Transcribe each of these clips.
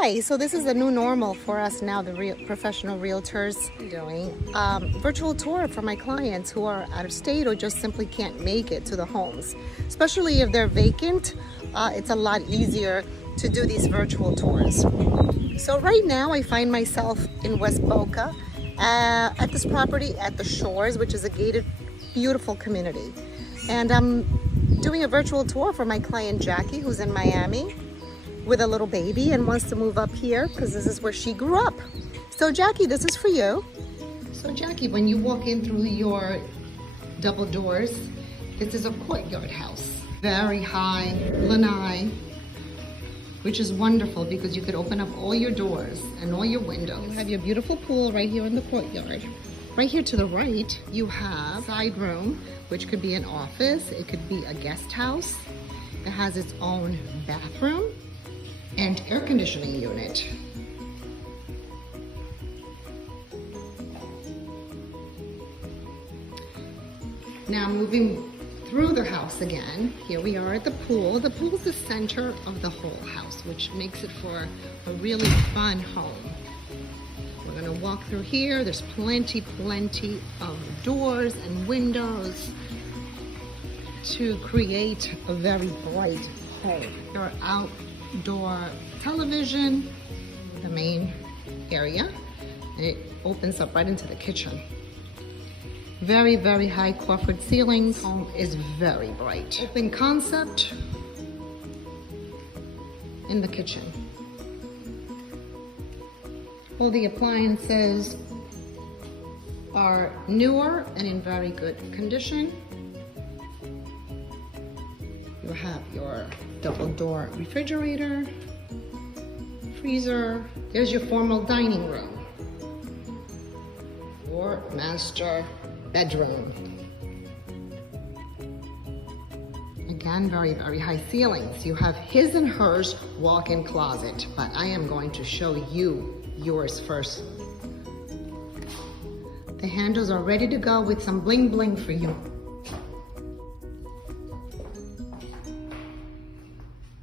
Hi, so this is the new normal for us now, the professional realtors doing virtual tour for my clients who are out of state or just simply can't make it to the homes. Especially if they're vacant, it's a lot easier to do these virtual tours. So right now I find myself in West Boca at this property at the Shores, which is a gated, beautiful community. And I'm doing a virtual tour for my client Jackie, who's in Miami with a little baby and wants to move up here because this is where she grew up. So Jackie, this is for you. So Jackie, when you walk in through your double doors, this is a courtyard house. Very high lanai, which is wonderful because you could open up all your doors and all your windows. You have your beautiful pool right here in the courtyard. Right here to the right, you have a side room, which could be an office. It could be a guest house. It has its own bathroom and air conditioning unit. Now moving through the house again, here we are at the pool. The pool is the center of the whole house, which makes it for a really fun home. We're gonna walk through here. There's plenty of doors and windows to create a very bright home. Your outdoor television, the main area, and it opens up right into the kitchen. Very, very high coffered ceilings. Home is very bright. Open concept in the kitchen. All the appliances are newer and in very good condition. You have your double door refrigerator, freezer. There's your formal dining room, your master bedroom. Again, very, very high ceilings. You have his and hers walk-in closet, but I am going to show you yours first. The handles are ready to go with some bling bling for you.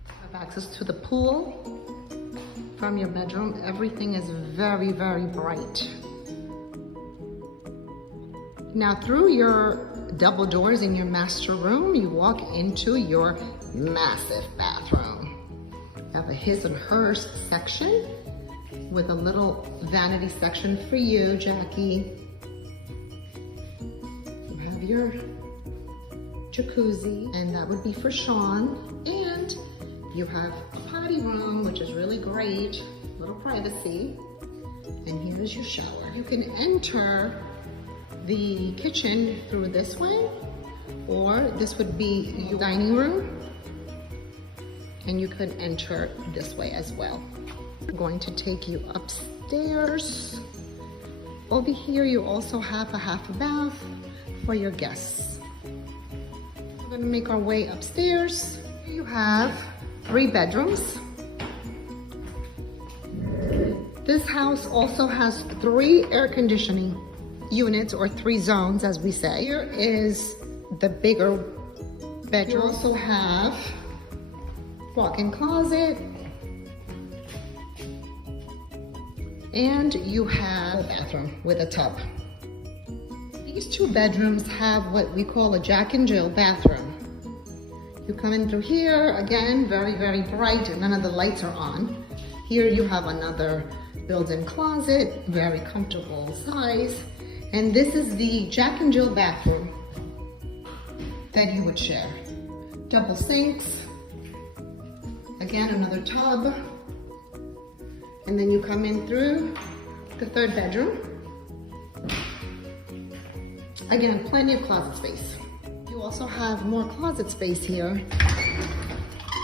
Have access to the pool from your bedroom. Everything is very, very bright. Now through your double doors in your master room, you walk into your massive bathroom. You have a his and hers section with a little vanity section for you, Jackie. You have your jacuzzi, and that would be for Sean. And you have a potty room, which is really great, a little privacy. And here's your shower. You can enter the kitchen through this way, or this would be your dining room, and you could enter this way as well. I'm going to take you upstairs. Over here you also have a half a bath for your guests. We're going to make our way upstairs. Here you have 3 bedrooms. This house also has 3 air conditioning units, or 3 zones as we say. Here is the bigger bedroom. You also have walk-in closet, and you have a bathroom with a tub. These 2 bedrooms have what we call a Jack and Jill bathroom. You come in through here, again, very, very bright, and none of the lights are on. Here you have another built-in closet, very comfortable size. And this is the Jack and Jill bathroom that you would share. Double sinks, again, another tub. And then you come in through the 3rd bedroom. Again, plenty of closet space. You also have more closet space here,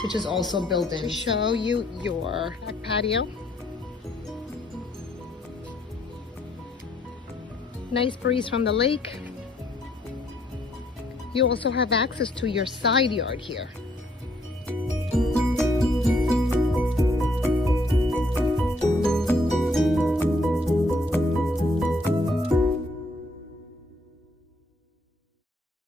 which is also built in. To show you your back patio. Nice breeze from the lake. You also have access to your side yard here.